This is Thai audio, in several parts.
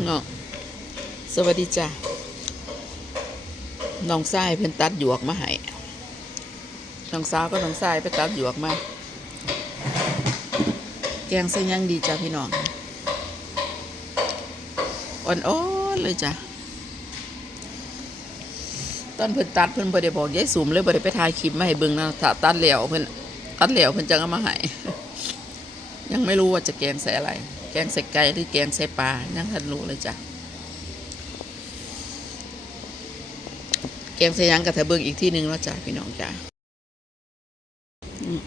เนาะสวัสดีจ้ะน้องทรายเพิ่นตัดหยวกมาให้น้องสาวก็น้องทรายไปตัดหยวกมา แกงใส่ยังดีจ้ะพี่น้อง อ่อนๆเลยจ้ะ ตอนเพิ่นตัดเพิ่นบ่ได้บอกยายสุมเลยบ่ได้ไปถ่ายคลิปมาให้เบิ่งนะถ้าตัดแล้วเพิ่นตัดแล้วเพิ่นจะเอามาให้ยังไม่รู้ว่าจะแกงใส่อะไร แกงใส่ไก่หรือแกงใส่ปลายังทันรู้เลยจ้ะ แกงใส่หยังกับเธอเบิ่งอีกที่หนึ่งแล้วจ้ะพี่น้องจ้ะอืม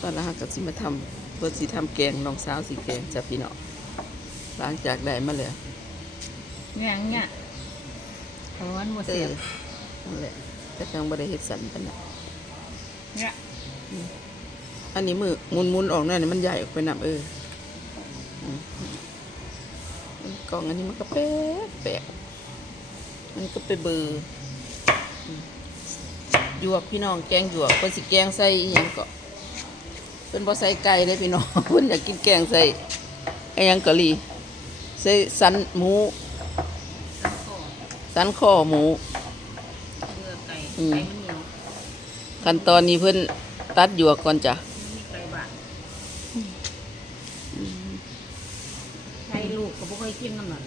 ตอนแรกก็สิมาทำเพื่อสิทำแกงน้องสาวสิแกงจ้ะพี่น้องหลังจากได้มาแล้วเนี่ยเนี่ยเพราะว่าหมดเอเสียอบนั่นแหละแต่ยังบ่ได้เฮ็ดสันปานนั้นเนี่ยอันนี้มือมุนมุนๆออกนั่นมันใหญ่ออกไปนำเอออืม กล่องอันนี้มันก็แป๊กแปลกมันก็ไปเบอร์อืมหยวกพี่น้องแกงหยวกเพิ่นสิแกงใส่อีหยังก็เพิ่นบ่ใส่ไก่เด้พี่น้องเพิ่นอยากกินแกงใส่ไอ้หยังกะหรี่ใส่สันหมู สันคอหมูเลือไก่อืมไก่มันเหนียวขั้นตอนนี้เพิ่นตัดหยวกก่อนจ้ะ มันมีไก่บาดไก่ลู กินน้ำหนัก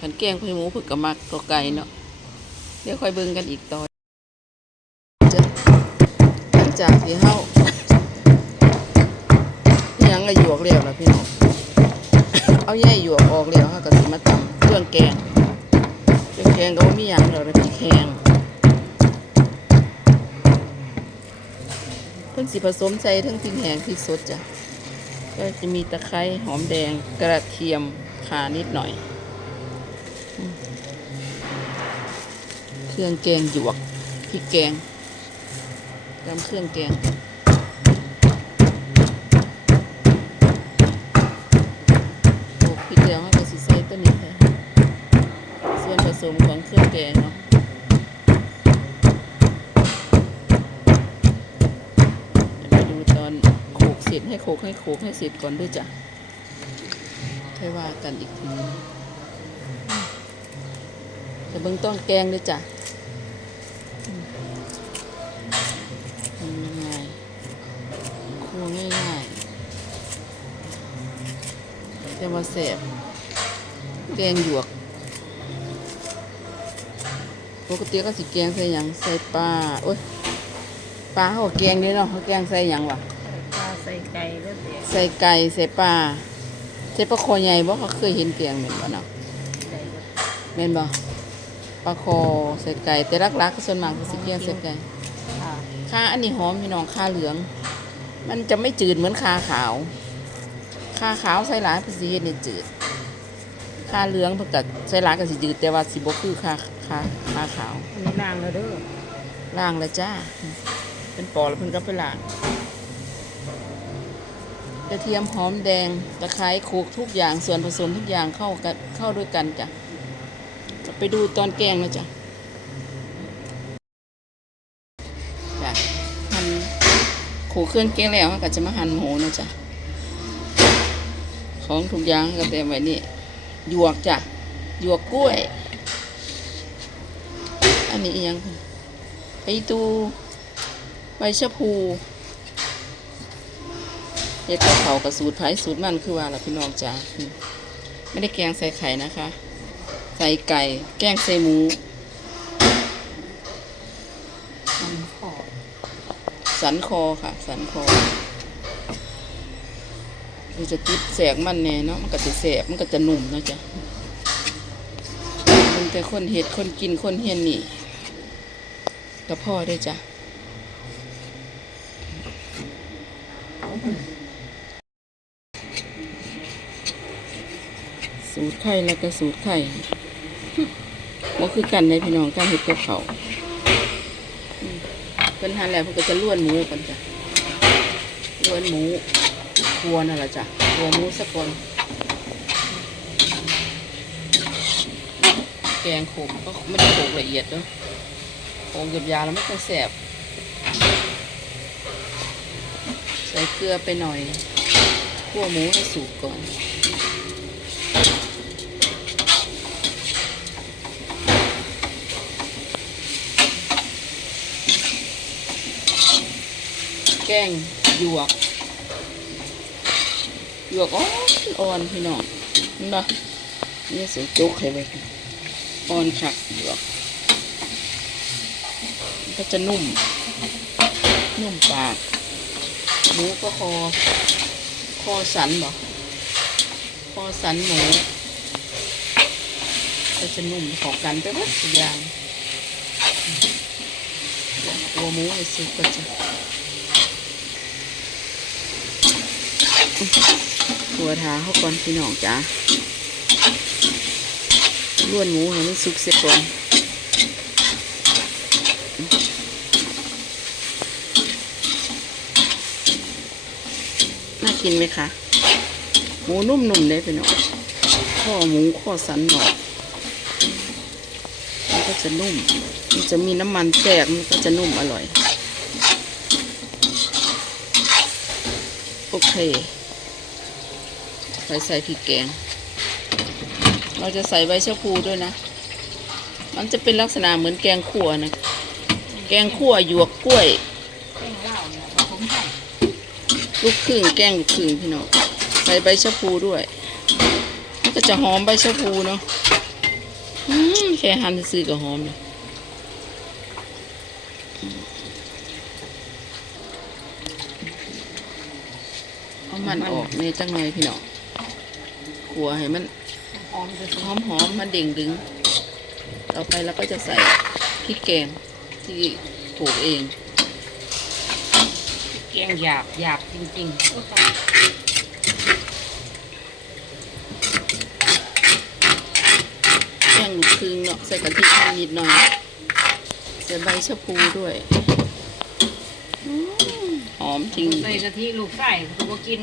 ขันแกงไข่หมูผึกกับมักตัวไก่เนาะเดี๋ยวค่อยเบิ่งกันอีกตอนจะหลังจากที่เฮาอิหยังละหยวกแล้วนะพี่น้องเอาแย่หยวกออกแล้วเฮาก็สิมาตำเครื่องแกงเครื่องแกงก็บ่มีหยังแล้วนะพริกแห้งเพิ่นสิผสมใส่ทั้งพริกแห้งพริกสดจ้ะ ก็จะมีตะไคร้หอมแดงกระเทียมขานิดหน่อย เครื่องแกงหยวกพริกแกงตามเครื่องแกง สร็จให้โขลกให้โขลกให้เสร็จก่อนด้วยจ้ะค่อยว่ากันอีกทีแต่เบื้องต้นแกงเลยจ้ะอืมทำยังไงครัวง่ายๆแต่ว่าแสบแกงหยวก ปกติก็สิแกงใส่หยังใส่ปลาโอ้ยปลาเขาแกงด้วยเนาะเขาแกงใส่หยังวะ ใส่ไก่ใส่ปลาใส่ปลาคอใหญ่บ่เขาเคยเห็นแกงเหมือนบ่เนาะไก่ก็แม่นบ่ปลาคอใส่ไก่แต่รักๆก็ส่วนมากก็สิแกงใส่ไก่อ่าข้าอันนี้หอมพี่น้องข้าเหลือง มันจะไม่จืดเหมือนข้าขาวข้าขาวใส่หลายภาษีเฮ็ดนี่จืดข้าเหลืองเพิ่นก็ใส่หลายก็สิจืดแต่ว่าสิบ่คือข้าข้าข้าขาวอันนี้นางแล้วเด้อล้างแล้วจ้าเป็นปอแล้วเพิ่นก็ไปล้าง กระเทียมหอมแดงตะไคร้โขกทุกอย่างส่วนผสมทุกอย่างเข้ากันเข้าด้วยกันจ้ะไปดูตอนแกงนะจ้ะจ้ะหั่นโขกเครื่องแกงแล้วก็จะมาหั่นหมูนะจ๊ะของทุกอย่างก็เต็มไว้นี่หยวกจ้ะหยวกกล้วย อันนี้อีกอยังไปดูใบชะพู เฮ็ดกับเขาวกับสูตรไผ่สูตรมันคือว่าล่ะพี่น้องจ้าไม่ได้แกงใส่ไข่นะคะ ใส่ไก่ แกงใส่หมูสันคอค่ะ สันคอมันจะติดแสกมันแน่เนาะมันก็จะแสบมันก็จะหนุ่มเนาะจ้ะมันแต่คนเห็ดคนกินคนเฮียนนี่ก็พ่อได้จ้ะ สูตรไข่แล้วก็สูตรไข่บ่คือกันในพี่น้องการเห็ดกับเขาเพิ่นทานแล้วเพิ่นก็จะล้วนหมูกันจ้ะล้วนหมูครัวนั่นแหละจ้ะครัวหมูสักคนแกงโขกก็ไม่ได้โขกละเอียดเนาะโขกหยบยาแล้วไม่ค่อยแสบ ใส่เกลือไปหน่อยคั่วหมูให้สุกก่อน แกงหยวก หยวกอ่อนอ่อนพี่น้องเห็นะนี่สูจุกให้ไว้อ่อนคักหยวกก็จะนุ่ม นุ่มปาก หมูก็คอ คอสันบ่คอสันหมูก็จะนุ่มขอกันไปหมดทุกอย่างตัวหมูให้สุกก็จะ ตัวทาเขาก่อนพี่น้องจ้าล้วนหมูให้มันสุกเสียก่อนน่ากินไหมคะ หมูนุ่มๆเลยพี่น้องข้อหมูข้อสันหนอกมันก็จะนุ่ม มันจะมีน้ำมันแทรกมันก็จะนุ่มอร่อย โอเค ใส่ใส่พริกแกง เราจะใส่ใบชะพูด้วยนะ มันจะเป็นลักษณะเหมือนแกงขั่วนะ แกงขั่วหยวกกล้วยแป้งเหล้าเนี่ยผมใส่ลูกครึ่งแกงลูกครึ่งพี่น้อง ใส่ใบชะพูด้วย มันก็จะหอมใบชะพูเนาะอืมแค่หั่นซื้อก็หอมเลยเอามันออกเนี่ยจังหน่อยพี่น้อง ขัวให้มันหอมจะหอมหอมๆมันเด่งดึง ต่อไปเราก็จะใส่พริกแกงที่ถูกเองแกงหยาบหยาบจริงๆโอ้ตายแกงลูกครึ่งเนาะใส่กะทินิดหน่อยใส่ใบชะพูด้วยอืมหอมจริงใส่กะทิลูกไส้เขาก็กิน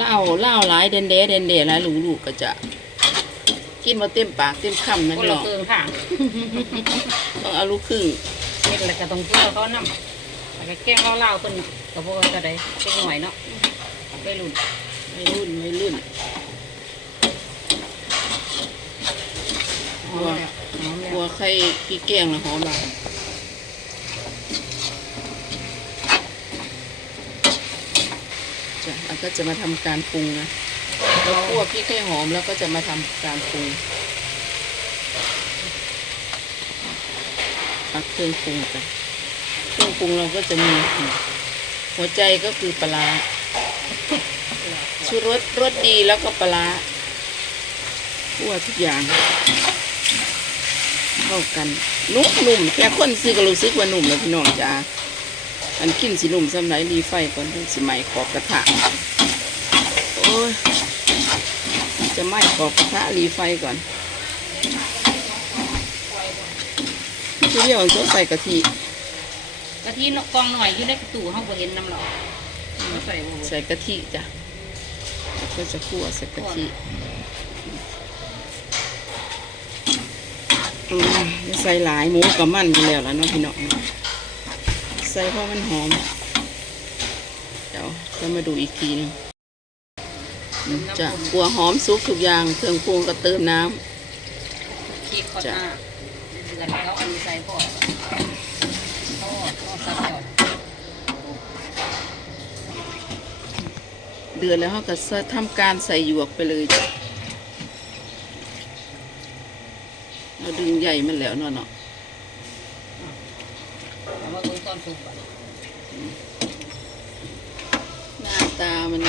เหล้าเหล้าหลายเดนเดเดนเดหลายหลูลูกก็จะ กินมาเต็มปากเต็มคำนั่นคนละเนาะเครื่องค่ะต้องเอาลูกครึ่งเฮ็ดแล้วก็ต้องเพื่อเขานำแล้วก็แกงเหล้าๆเพิ่นก็บ่ก็ได้เป็นหน่อยเนาะไปรุ่นไม่รุ่นไม่รุ่นหอมแล้วหอมแล้ว บัวไข่พริกแกงนะหอมหลายจ้ะแล้ว ก็จะมาทำการปรุงนะเราคั่วพริกให้หอมแล้วก็จะมาทำการปรุงตักเครื่องปรุงกันเครื่องปรุงเราก็จะมี หัวใจก็คือปลาร้าชูรสรสดีแล้วก็ปลาร้าคั่วทุกอย่างเข้ากันนุ่มๆแค่คนซื้อก็รู้สึกว่านุ่มแล้วพี่น้องจ้า อันกินสินุ่มสำไหนรีไฟก่อนถึงสิไหมขอบกระทะโอ้ยจะไหมขอบกระทะรีไฟก่อนทีเดียวต้องใส่กะทิกะทินกกองหน่อยอยู่ในตู้เฮาบ่เห็นน้ำหรอกเอาใส่บ่ใส่กะทิจ้ะแล้วก็จะคั่วใส่กะทิอืมอย่าใส่หลายหมูกับมันอยู่แล้วล่ะเนาะพี่น้องเนาะ ใส่เพราะมันหอม เดี๋ยวจะมาดูอีกทีหนึงอืมจะกลัวหอมสุกทุกอย่างเครื่องปรุงก็เติมน้พริกก่อนหน้าเดือนแล้วอันนี้ใส่พอทอดทอดสักหน่อยำเดือดแล้วเขาก็ทำการใส่หยวกไปเลยจ้ะเราดึงใหญ่มันแล้วเนาะเนาะเอามาเบิ่งตอนสุกก่อนหน้าตามัน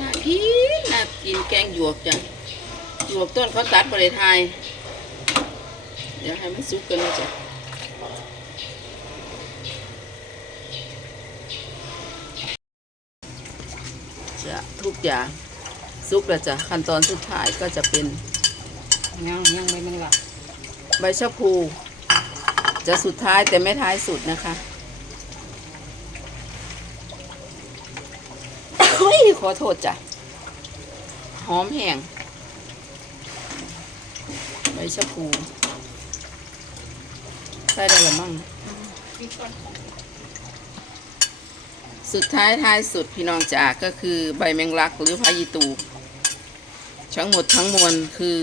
น่ากินน่ากินแกงหยวกจ้ะหยวกต้นเขาตัดบริไทย เดี๋ยวให้มันสุกกันนะจ้ะจะทุกอย่างสุกแล้วจ้ะขั้นตอนสุดท้ายก็จะเป็นยังยังไม่มันว่าใบชะพู จะสุดท้ายแต่ไม่ท้ายสุดนะคะเฮ้ยขอโทษจ้ะ หอมแห้งใบชะพูใส่ได้หรือมั่งสุดท้ายท้ายสุดพี่น้องจ๋าก็คือใบแมงลักหรือพายีตูทั้งหมดทั้งมวลคือ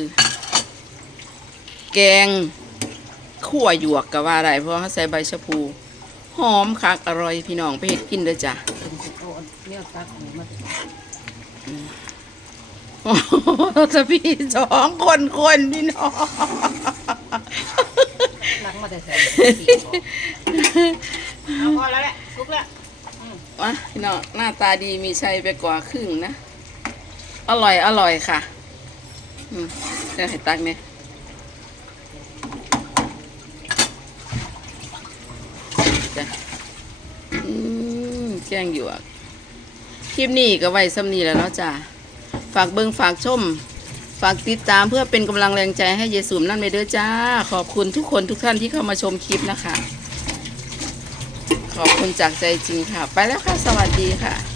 แกง ขั่วหยวกก็ว่าได้เพราะเขาใส่ใบชะพู หอมคักอร่อยพี่น้องไปเฮ็ดกินเด้อจ้ะเป็นสิโอ้เนี่ยตักหมูมาโอ้โหจะพี่สองคนคนพี่น้องล้างมาแต่ใส่เอาพอแล้วแหละลุกแล้ววะพี่น้องหน้าตาดีมีชัยไปกว่าครึ่งนะ อร่อยอร่อยค่ะ อืมเดี๋ยวให้ตักเนี่ยจ้ะอืม แกงหยวก คลิปนี้ก็ไว้ซ้ำนี้แล้วเนาะจ้ะ ฝากเบิงฝากชม ฝากติดตามเพื่อเป็นกำลังแรงใจให้เยซูมนั่นไปเด้อจ้า ขอบคุณทุกคนทุกท่านที่เข้ามาชมคลิปนะคะ ขอบคุณจากใจจริงค่ะ ไปแล้วค่ะ สวัสดีค่ะ